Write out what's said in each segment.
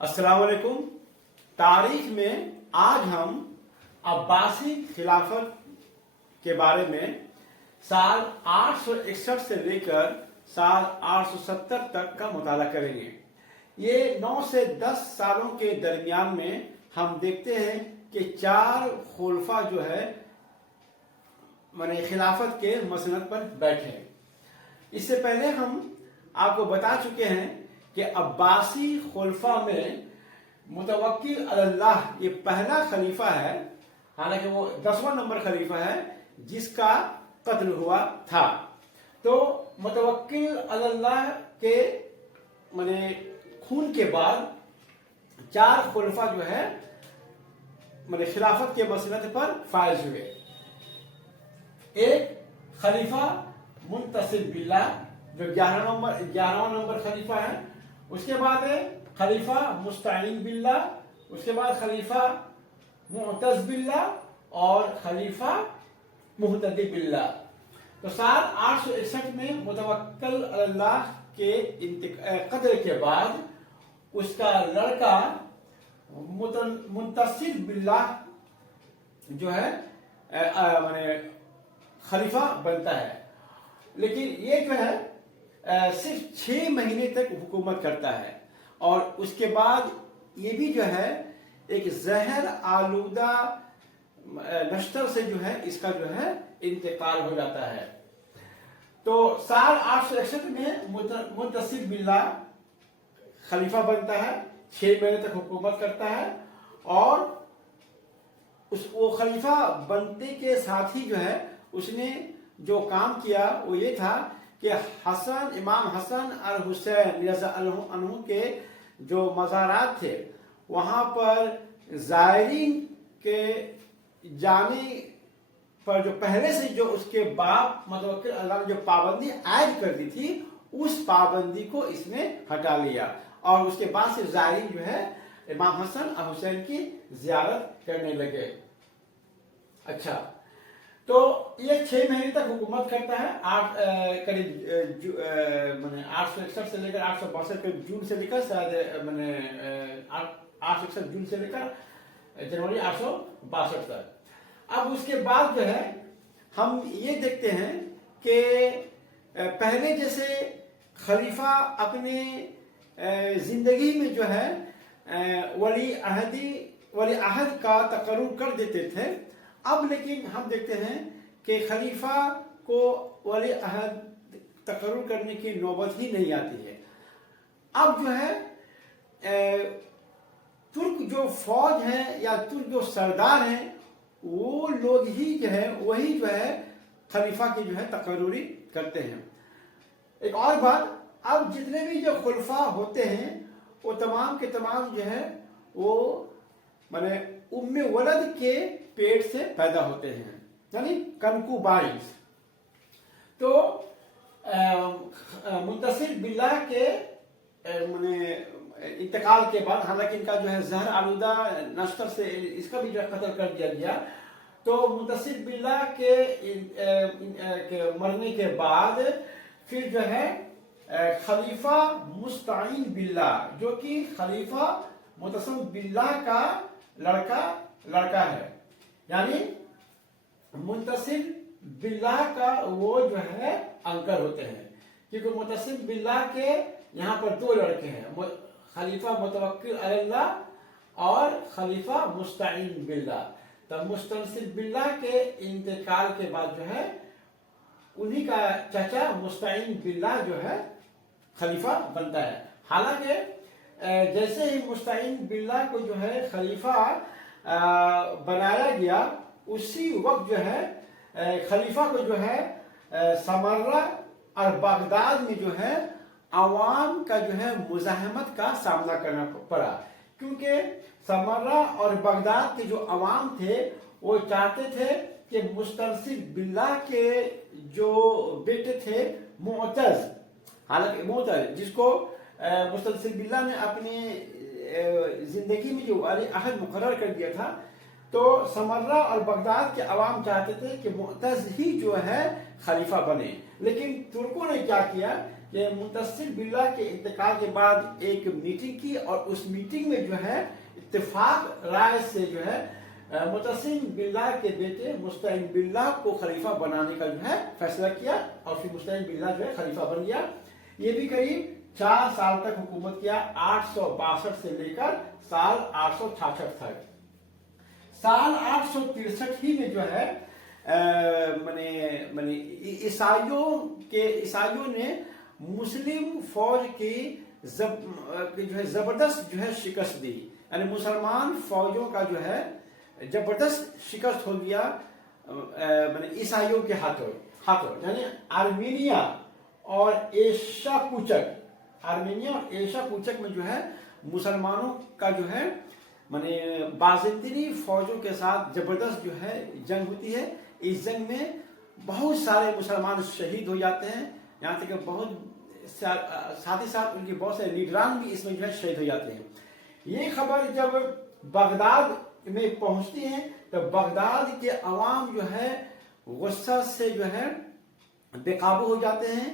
अस्सलाम वालेकुम। तारीख में आज हम अब्बासी खिलाफत के बारे में साल 861 से लेकर साल 870 तक का मुताला करेंगे। ये 9 से 10 सालों के दरमियान में हम देखते हैं कि 4 खुलफा जो है माने खिलाफत के मसनद पर बैठे हैं। इससे पहले हम आपको बता चुके हैं कि अब्बासी खुलफा में मुतवक्किल अल्लाह ये पहला खलीफा है, हालांकि वो 10वां नंबर खलीफा है जिसका कत्ल हुआ था। तो मुतवक्किल अल्लाह के माने खून के बाद 4 खुलफा जो है माने खिलाफत के मसनद पर फायज हुए। एक खलीफा मुंतसिब बिल्लाह जो 11वां नंबर खलीफा है। उसके बाद है खलीफा मुस्ताइन बिल्लाह, उसके बाद खलीफा मुअतज़ बिल्लाह और खलीफा मुहतदी बिल्लाह। तो साल 861 में मुतवक्किल अल्लाह के कत्ल के बाद उसका लड़का मुंतसिब बिल्लाह जो है माने खलीफा बनता है। लेकिन ये जो है सिर्फ 6 महीने तक हुकूमत करता है और उसके बाद ये भी जो है एक जहर आलूदा नश्तर से जो है इसका जो है इंतकाल हो जाता है। तो साल 861 में मुंतसिब बिल्लाह खलीफा बनता है, 6 महीने तक हुकूमत करता है और वो खलीफा बनते के साथ ही जो है उसने जो काम किया वो ये था कि इमाम हसन और हुसैन रज़ा अल्लाह अन्हु के जो मज़ारात थे वहाँ पर ज़ायरीन के जाने पर जो पहले से जो उसके बाप मुतवक्किल अल्लाह ने जो पाबंदी आयद कर दी थी उस पाबंदी को इसने हटा लिया और उसके बाद से ज़ायरीन जो है इमाम हसन और हुसैन की ज़ियारत करने लगे। अच्छा, तो ये 6 महीने तक हुकूमत करता है। करीब मैंने 861 से लेकर 862 के जून से लेकर शायद मैंने 861 जून से लेकर जनवरी 862 तक। अब उसके बाद जो है हम ये देखते हैं कि पहले जैसे खलीफा अपने जिंदगी में जो है वली अहद का तकर्रुर कर देते थे। अब लेकिन हम देखते हैं कि खलीफा को वली अहद तकर्रुर करने की नौबत ही नहीं आती है। अब जो है तुर्क जो फौज है या तुर्क जो सरदार हैं वो लोग ही जो है वही जो है खलीफा की जो है तकर्रुरी करते हैं। एक और बात, अब जितने भी जो खुलफा होते हैं वो तमाम के तमाम जो है वो माने उम्मे वलद के पेट से पैदा होते हैं, यानी कंकुबाइज। तो मुंतसिब बिल्लाह के माने इंतकाल के बाद, हालांकि इनका जो है जहर आलूदा नश्तर से इसका भी जो है कत्ल कर दिया गया। तो मुंतसिब बिल्लाह के मरने के बाद फिर जो है खलीफा मुस्ताइन बिल्लाह जो कि खलीफा मुतसिब बिल्लाह का लड़का है, यानी मुंतसिब बिल्लाह का वो जो है अंकल होते हैं। क्योंकि मुंतसिब बिल्लाह के यहाँ पर 2 लड़के हैं, खलीफा मुतवक्किल अल्लाह और खलीफा मुस्ताइन बिल्लाह। तब मुंतसिब बिल्लाह के इंतकाल के बाद जो है उन्हीं का चाचा मुस्ताइन बिल्लाह जो है खलीफा बनता है। हालांकि जैसे ही मुस्ताइन बिल्लाह को जो है खलीफा बनाया गया उसी वक्त जो है खलीफा को जो है समर्रा और बगदाद में जो है अवाम का जो है मुज़ाहमत का सामना करना पड़ा। क्योंकि समर्रा और बगदाद के जो अवाम थे वो चाहते थे कि मुंतसिब बिल्लाह के जो बेटे थे मुअतज़, हालांकि मुअतज़ जिसको मुंतसिब बिल्लाह ने अपनी जिंदगी में जो वली अहद मुकर्रर कर दिया था, तो समर्रा और बगदाद के अवाम चाहते थे कि मुअतज़ ही जो है खलीफा बने। लेकिन तुर्कों ने क्या किया कि मुंतसिर बिल्ला के इंतकाल के बाद एक मीटिंग की और उस मीटिंग में जो है इत्तेफाक राय से जो है मुतसिम बिल्ला के बेटे मुस्तईन बिल्ला को खलीफा बनाने का जो है फैसला किया और फिर मुस्तईन बिल्ला जो है खलीफा बन गया। ये भी करीब 4 साल तक हुकूमत किया, 862 से लेकर साल 866 तक। साल 863 ही में जो है माने ईसाइयों ने मुस्लिम फौज की जो है जबरदस्त जो है शिकस्त दी, यानी मुसलमान फौजों का जो है जबरदस्त शिकस्त हो गया माने ईसाइयों के हाथों यानी आर्मीनिया और एशिया कूचक में जो है मुसलमानों का जो है माने बाज़ंतीनी फौजों के साथ जबरदस्त जो है जंग होती है। इस जंग में बहुत सारे मुसलमान शहीद हो जाते हैं, यहाँ तक बहुत साथ ही साथ उनके बहुत सारे लीडरान भी इसमें जो है शहीद हो जाते हैं। ये खबर जब बगदाद में पहुंचती है तो बगदाद के अवाम जो है गुस्सा से जो है बेकाबू हो जाते हैं।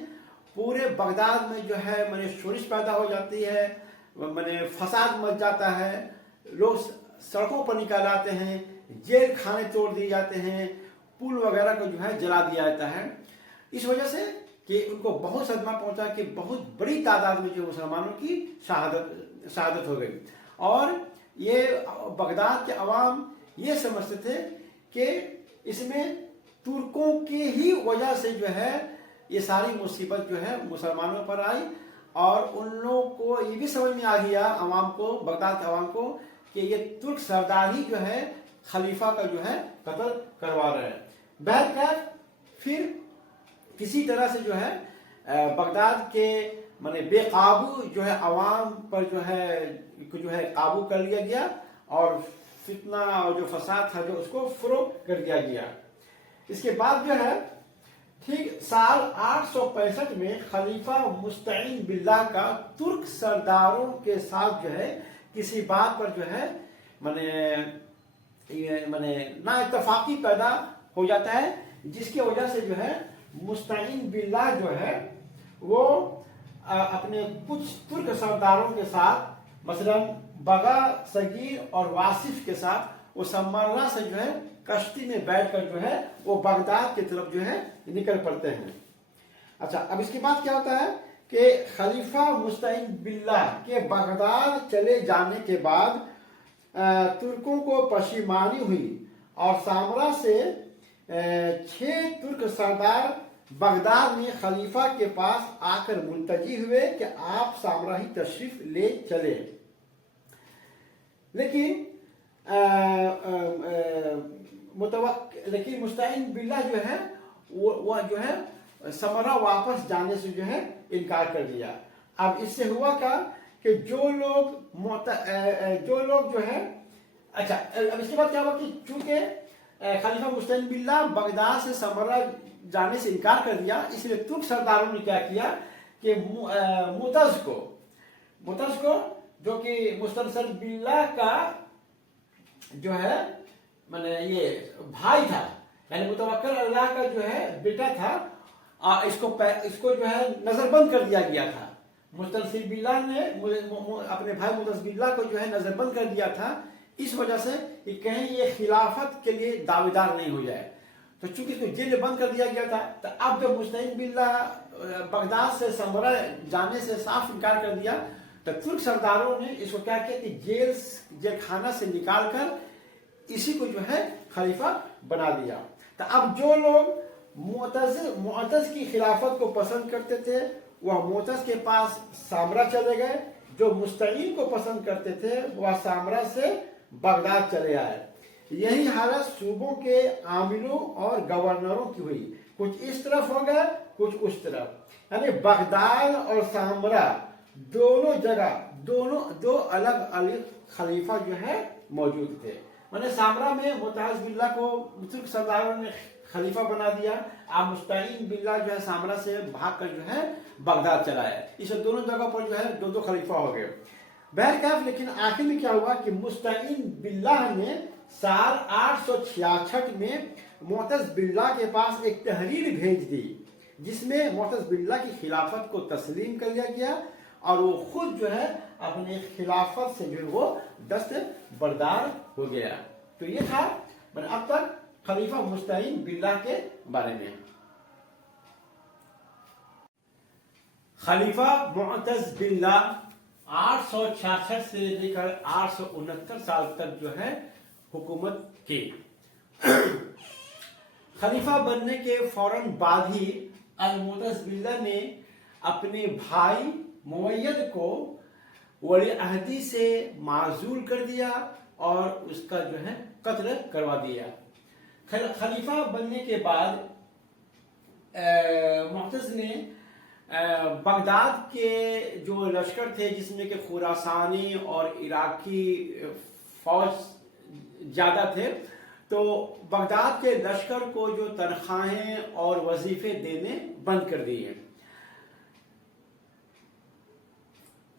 पूरे बगदाद में जो है माने शोरिश पैदा हो जाती है, माने फसाद मच जाता है, लोग सड़कों पर निकाल आते हैं, जेल खाने तोड़ दिए जाते हैं, पुल वगैरह को जो है जला दिया जाता है। इस वजह से कि उनको बहुत सदमा पहुंचा कि बहुत बड़ी तादाद में जो मुसलमानों की शहादत हो गई। और ये बगदाद के अवाम ये समझते थे कि इसमें तुर्कों के ही वजह से जो है ये सारी मुसीबत जो है मुसलमानों पर आई, और उन लोगों को ये भी समझ में आ गया अवाम को, बगदाद के अवाम को, कि ये तुर्क सरदार ही जो है खलीफा का जो है कत्ल करवा रहे हैं। बहरकैफ फिर किसी तरह से जो है बगदाद के माने बेकाबू जो है अवाम पर जो है काबू कर लिया गया और फितना और जो फसाद था जो उसको फरोग कर दिया गया। इसके बाद जो है ठीक साल 865 में खलीफा मुस्तईन बिल्ला का तुर्क सरदारों के साथ जो है किसी बात पर जो है माने ना इत्तेफाकी पैदा हो जाता है, जिसकी वजह से जो है मुस्तईन बिल्ला जो है वो अपने कुछ तुर्क सरदारों के साथ मसलन बगा सगीर और वासिफ के साथ वो समर्रा से जो है कश्ती में बैठकर जो है वो बगदाद की तरफ जो है निकल पड़ते हैं। अच्छा, अब इसके बाद क्या होता है कि खलीफा मुस्तईन बिल्ला के बगदाद चले जाने के बाद तुर्कों को पशिमानी हुई और सामरा से 6 तुर्क सरदार बगदाद में खलीफा के पास आकर मुंतजी हुए कि आप सामरा ही तशरीफ ले चले। लेकिन मुस्तईन बिल्ला जो है वो जो है समरा वापस जाने से जो है इनकार कर दिया। अब इससे हुआ क्या कि जो लोग जो है अच्छा, अब इसके बाद क्या हुआ कि चूंकि खलीफा मुस्तईन बिल्ला बगदाद से समरा जाने से इनकार कर दिया, इसलिए तुर्क सरदारों ने क्या किया कि मुतज को जो कि मुस्तईन बिल्ला का जो है माने ये भाई था, यानी मुतवक्किल अल्लाह का जो है बेटा था, इसको जो है नजरबंद कर दिया गया था। मुस्तईन बिल्ला ने अपने भाई मुतज बिल्ला को जो है नजरबंद कर दिया था, इस वजह से कि कहीं ये खिलाफत के लिए दावेदार नहीं हो जाए। तो चूंकि इसको जेल बंद कर दिया गया था, तो अब जब मुस्तईन बिल्ला बगदाद से समरा जाने से साफ इनकार कर दिया, तो तुर्क सरदारों ने इसको क्या किया कि जेल खाना से निकाल कर इसी को जो है खलीफा बना दिया। तो अब जो लोग मुअतज़ की खिलाफत को पसंद करते थे वह मुअतज़ के पास सामरा चले गए, जो मुस्तईन को पसंद करते थे वह सामरा से बगदाद चले आए। यही हालत सूबों के आमिलों और गवर्नरों की हुई, कुछ इस तरफ हो गए कुछ उस तरफ, यानी बगदाद और सामरा दोनों जगह दो अलग अलग खलीफा जो है मौजूद थे। मैंने सामरा में मुताज बिल्ला को तुर्क सरदारों ने खलीफा बना दिया, अब मुस्तईन बिल्ला जो है सामरा से भागकर जो है बगदाद चला है। इस दोनों जगह पर जो है दो खलीफा हो गए। बहरकैफ लेकिन आखिर में क्या हुआ कि मुस्तईन बिल्ला ने साल 866 में मुअतज़ बिल्ला के पास एक तहरीर भेज दी, जिसमें मुअत्तज़ बिल्ला की खिलाफत को तस्लीम कर लिया गया और वो खुद जो है अपने खिलाफत से जो है वो दस्त बरदार हो गया। तो ये था मैंने अब तक खलीफा मुस्तईन बिल्लाह के बारे में। खलीफा मुअत्तज़ बिल्लाह 866 से लेकर 869 साल तक जो है हुकूमत की। खलीफा बनने के फौरन बाद ही अल-मुअत्तज़ बिल्लाह ने अपने भाई मुवय्यद को वली अहदी से माजूल कर दिया और उसका जो है कत्ल करवा दिया। खलीफा बनने के बाद मुअत्तज़ ने बगदाद के जो लश्कर थे जिसमें कि खुरासानी और इराकी फौज ज़्यादा थे, तो बगदाद के लश्कर को जो तनख्वाहें और वजीफे देने बंद कर दिए।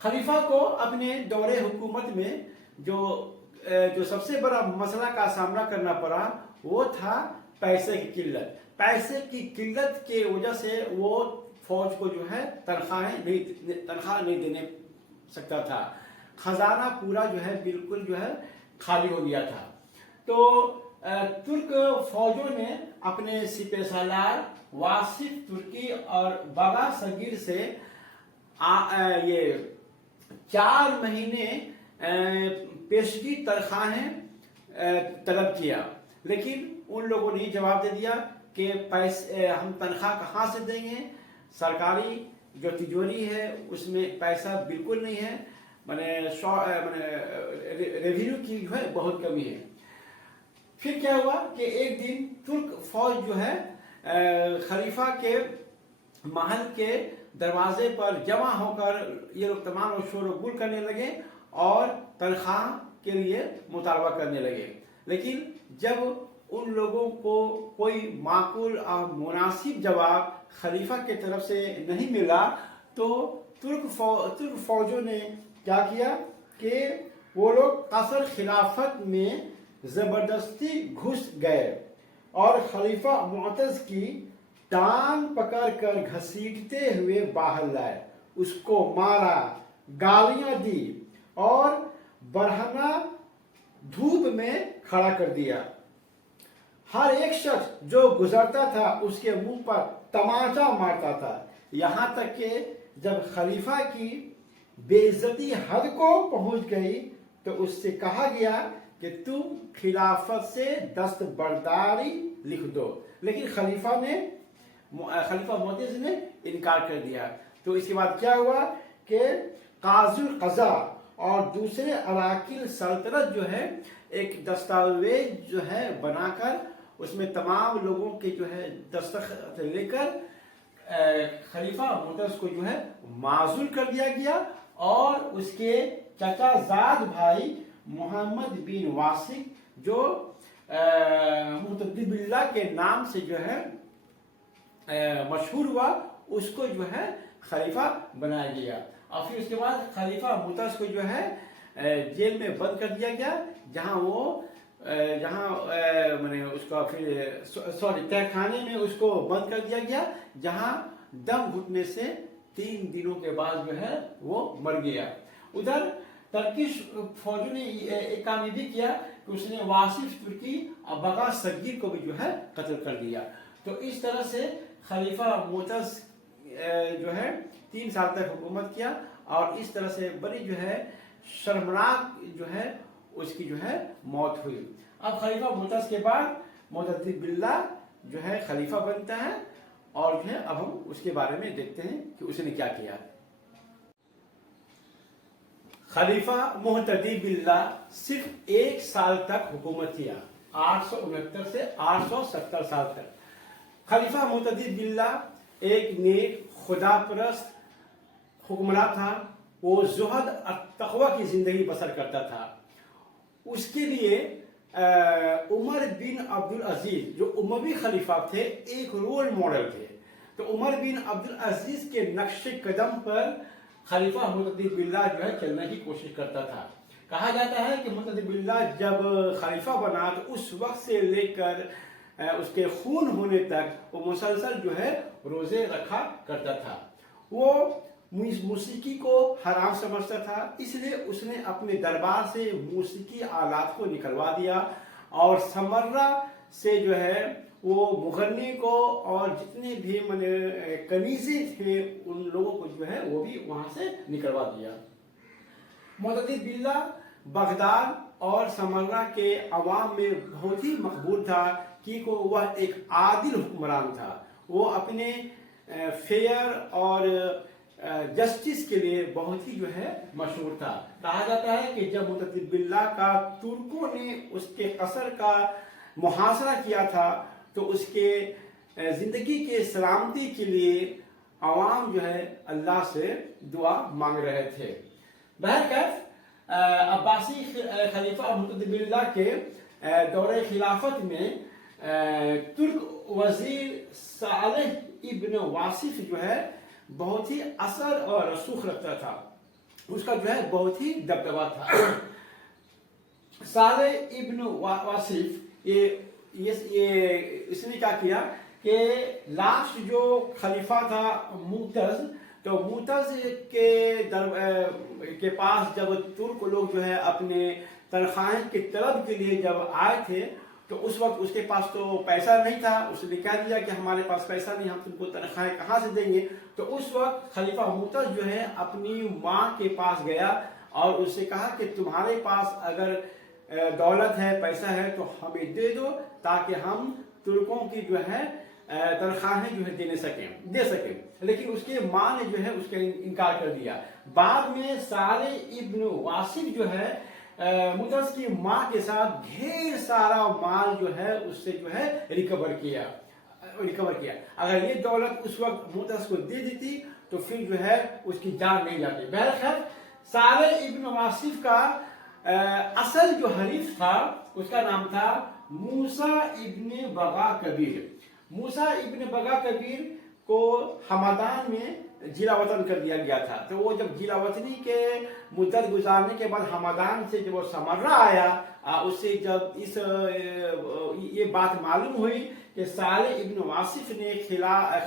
खलीफा को अपने दौरे हुकूमत में जो सबसे बड़ा मसला का सामना करना पड़ा वो था पैसे की किल्लत। पैसे की किल्लत के वजह से वो फौज को जो है तनख्वाह नहीं देने सकता था। खजाना पूरा जो है बिल्कुल जो है खाली हो गया था। तो तुर्क फौजों ने अपने सिपहसालार वासिफ तुर्की और बगा सगीर से ये 4 महीने पेशगी तनख्वाहें तलब किया, लेकिन उन लोगों ने जवाब दे दिया कि पैसे हम तनख्वाह कहाँ से देंगे, सरकारी जो तिजोरी है उसमें पैसा बिल्कुल नहीं है, माने रेवेन्यू की जो है बहुत कमी है। फिर क्या हुआ कि एक दिन तुर्क फौज जो है खलीफा के महल के दरवाजे पर जमा होकर ये लोग तमाम शोर गुल करने लगे और तनख्वाह के लिए मुतालबा करने लगे। लेकिन जब उन लोगों को कोई माकूल और मुनासिब जवाब खलीफा की तरफ से नहीं मिला तो तुर्क फौजों ने क्या किया कि वो लोग कसर खिलाफत में जबरदस्ती घुस गए और खलीफा मुअत्तज़ की टांग पकड़कर घसीटते हुए बाहर लाए, उसको मारा, गालियां दी और बरहना धूप में खड़ा कर दिया। हर एक शख्स जो गुजरता था उसके मुंह पर तमाचा मारता था, यहाँ तक कि जब खलीफा की बेइज्जती हद को पहुंच गई तो उससे कहा गया कि तुम खिलाफत से दस्तबरदारी लिख दो, लेकिन खलीफा मुअत्तज़ ने इनकार कर दिया। तो इसके बाद क्या हुआ कि काजुल कज़ा और दूसरे अराकिल सल्तनत जो है एक दस्तावेज जो है बनाकर उसमें तमाम लोगों के जो है दस्तखत लेकर खलीफा मुअत्तज़ को जो है माजूल कर दिया गया और उसके चचाजाद भाई मोहम्मद बिन वासिक जो मुअत्तज़ बिल्लाह के नाम से जो है मशहूर हुआ, उसको जो है खलीफा बनाया गया। और फिर उसके बाद खलीफा मुअत्तज़ को जो है जेल में बंद कर दिया गया, जहाँ मैंने उसका फिर तहखाने में उसको बंद कर दिया गया, जहाँ दम घुटने से 3 दिनों के बाद जो है वो मर गया। उधर तर्किश फौजों ने एक काम ये भी किया कि उसने वासिफ तुर्की और बगा सगीर को भी जो है कत्ल कर दिया। तो इस तरह से खलीफा मुअत्तज़ जो है 3 साल तक हुकूमत किया और इस तरह से बड़ी जो है शर्मनाक जो है उसकी जो है मौत हुई। अब खलीफा मुअत्तज़ के बाद मुअत्तज़ बिल्लाह जो है खलीफा बनता है और जो है अब हम उसके बारे में देखते हैं कि उसने क्या किया। खलीफा मुअत्तज़ बिल्लाह सिर्फ 1 साल तक हुकूमत किया, 869 से 870 साल तक। खलीफा मुअत्तज़ बिल्लाह एक नेक खुदापरस्त हुक्मरान था। वो ज़ुहद और तक़वा की जिंदगी बसर करता था। उसके लिए उमर बिन अब्दुल अजीज जो उमवी खलीफा थे एक रोल मॉडल थे। तो उमर बिन अब्दुल अजीज के नक्शे कदम पर खलीफा मुअत्तज़ बिल्लाह जो है चलने की कोशिश करता था। कहा जाता है कि मुअत्तज़ बिल्लाह जब खलीफा बना तो उस वक्त से लेकर اس کے خون ہونے تک وہ مسلسل جو ہے روزے رکھا کرتا تھا۔ وہ موسیقی کو حرام سمجھتا تھا، اس لیے اس نے اپنے دربار سے موسیقی آلات کو نکلوا دیا اور سمرہ سے جو ہے وہ مغنی کو اور جتنے بھی کنیزیں تھے ان لوگوں کو جو ہے وہ بھی وہاں سے نکلوا دیا۔ معتدی باللہ بغداد اور سمرہ کے عوام میں بہت ہی مقبول تھا کیونکہ وہ ایک عادل حکمران تھا۔ وہ اپنے فیئر اور جسٹس کے لیے بہت ہی جو ہے مشہور تھا۔ کہا جاتا ہے کہ جب معتدی باللہ کا ترکوں نے اس کے قصر کا محاصرہ کیا تھا تو اس کے زندگی کے سلامتی کے لیے عوام جو ہے اللہ سے دعا مانگ رہے تھے۔ بہرکیف عباسی خلیفہ معتدی باللہ کے دور خلافت میں ترک وزیر صالح ابن واصف جو ہے بہت ہی اثر اور رسوخ رکھتا تھا، اس کا جو ہے بہت ہی دبدبہ تھا۔ صالح ابن واصف اس نے کیا کیا کہ لاسٹ جو خلیفہ تھا معتز، تو معتز کے پاس جب ترک لوگ جو ہے اپنے تنخواہیں کے طلب کے لیے جب آئے تھے تو اس وقت اس کے پاس تو پیسہ نہیں تھا، اس نے کہہ دیا کہ ہمارے پاس پیسہ نہیں، ہم تم کو تنخواہیں کہاں سے دیں گے؟ تو اس وقت خلیفہ معتز جو ہے اپنی ماں کے پاس گیا اور اس سے کہا کہ تمہارے پاس اگر دولت ہے، پیسہ ہے تو ہمیں دے دو تاکہ ہم ترکوں کی جو ہے تنخواہیں جو ہے دے سکیں۔ لیکن اس کے ماں نے جو ہے اس کا انکار کر دیا۔ بعد میں صالح ابن واصف جو ہے معتز کی ماں کے ساتھ ڈھیر سارا مال جو ہے اس سے جو ہے ریکور کیا۔ اگر یہ دولت اس وقت معتز کو دے دیتی تو پھر جو ہے اس کی جان نہیں جاتی۔ بہرحال صالح ابن واصف کا اصل جو حریف تھا اس کا نام تھا موسیٰ ابن بغا کبیر۔ موسیٰ ابن بغا کبیر کو حمدان میں جلا وطن کر دیا گیا تھا، تو وہ جب جلا وطنی کے مدت گزارنے کے بعد حمدان سے جب وہ سمرہ آیا، اس سے جب یہ بات معلوم ہوئی کہ صالح ابن واصف نے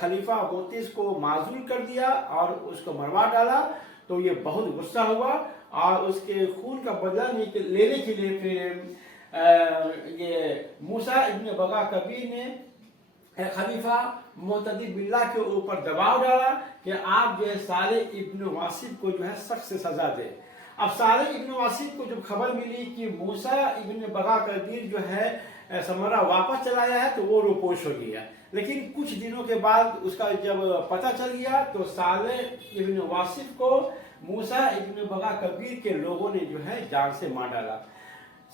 خلیفہ معتز کو معزول کر دیا اور اس کو مروا ڈالا، تو یہ بہت غصہ ہوا اور اس کے خون کا بدلہ لینے کے لیے پھر یہ موسیٰ ابن بغا کبیر نے خلیفہ معتدی باللہ کے اوپر دباؤ ڈالا کہ آپ جو ہے صالح ابن واصف کو جو ہے سخت سے سزا دے۔ اب صالح ابن واصف کو جب خبر ملی کہ موسیٰ ابن بغا کبیر جو ہے سمرہ واپس چلایا ہے تو وہ روپوش ہو گیا، لیکن کچھ دنوں کے بعد اس کا جب پتہ چل گیا تو صالح ابن واصف کو موسیٰ ابن بغا کبیر کے لوگوں نے جو ہے جان سے مار ڈالا۔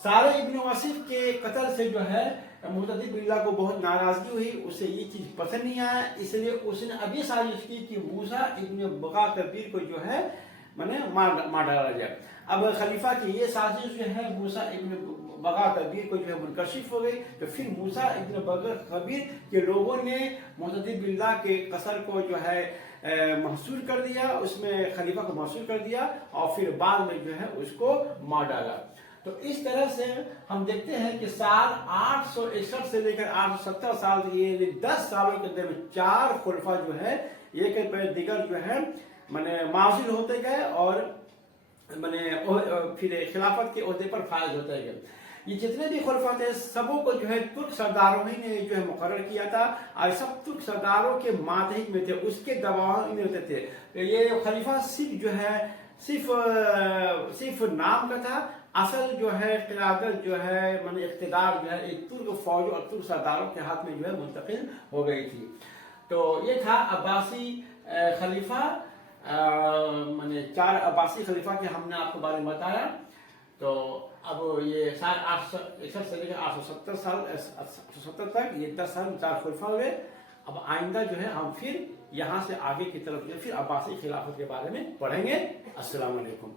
صالح ابن واصف کے قتل سے جو ہے معتدی باللہ کو بہت ناراضگی ہوئی، اسے یہ چیز پسند نہیں آیا، اس لیے اس نے ابھی سازش کی کہ موسیٰ ابن بغا کبیر کو جو ہے مار ڈالا جائے۔ اب خلیفہ کی یہ سازش جو ہے موسیٰ ابن بغا کبیر کو جو ہے منکشف ہو گئی، تو پھر موسیٰ ابن بغا کبیر کے لوگوں نے معتدی باللہ کے قصر کو جو ہے محصور کر دیا، اس میں خلیفہ کو محصور کر دیا اور پھر بعد میں جو ہے اس کو مار ڈالا۔ تو اس طرح سے ہم دیکھتے ہیں کہ سال 861 سے لے کر 870 سال یہ 10 سالوں کے اندر 4 خلفاء جو ہے ایک پر دیگر جو ہے معزول ہوتے گئے اور پھر خلافت کے عہدے پر فائز ہوتے گئے۔ یہ جتنے بھی خلفاء تھے سبوں کو جو ہے ترک سرداروں ہی نے جو ہے مقرر کیا تھا اور سب ترک سرداروں کے ماتحت میں تھے، اس کے دباؤ میں ہوتے تھے۔ یہ خلیفہ صرف جو ہے صرف نام کا تھا، اصل جو ہے قیادت جو ہے اقتدار جو ہے ایک ترک فوج اور ترک سرداروں کے ہاتھ میں جو ہے منتقل ہو گئی تھی۔ تو یہ تھا عباسی خلیفہ، 4 عباسی خلیفہ کے ہم نے آپ کو بارے میں بتایا۔ تو اب یہ سال 861 سے لے کر 870 تک یہ 10 سال 4 خلفاء ہوئے۔ اب آئندہ جو ہے ہم پھر یہاں سے آگے کی طرف جو پھر عباسی خلافت کے بارے میں پڑھیں گے۔ السلام علیکم۔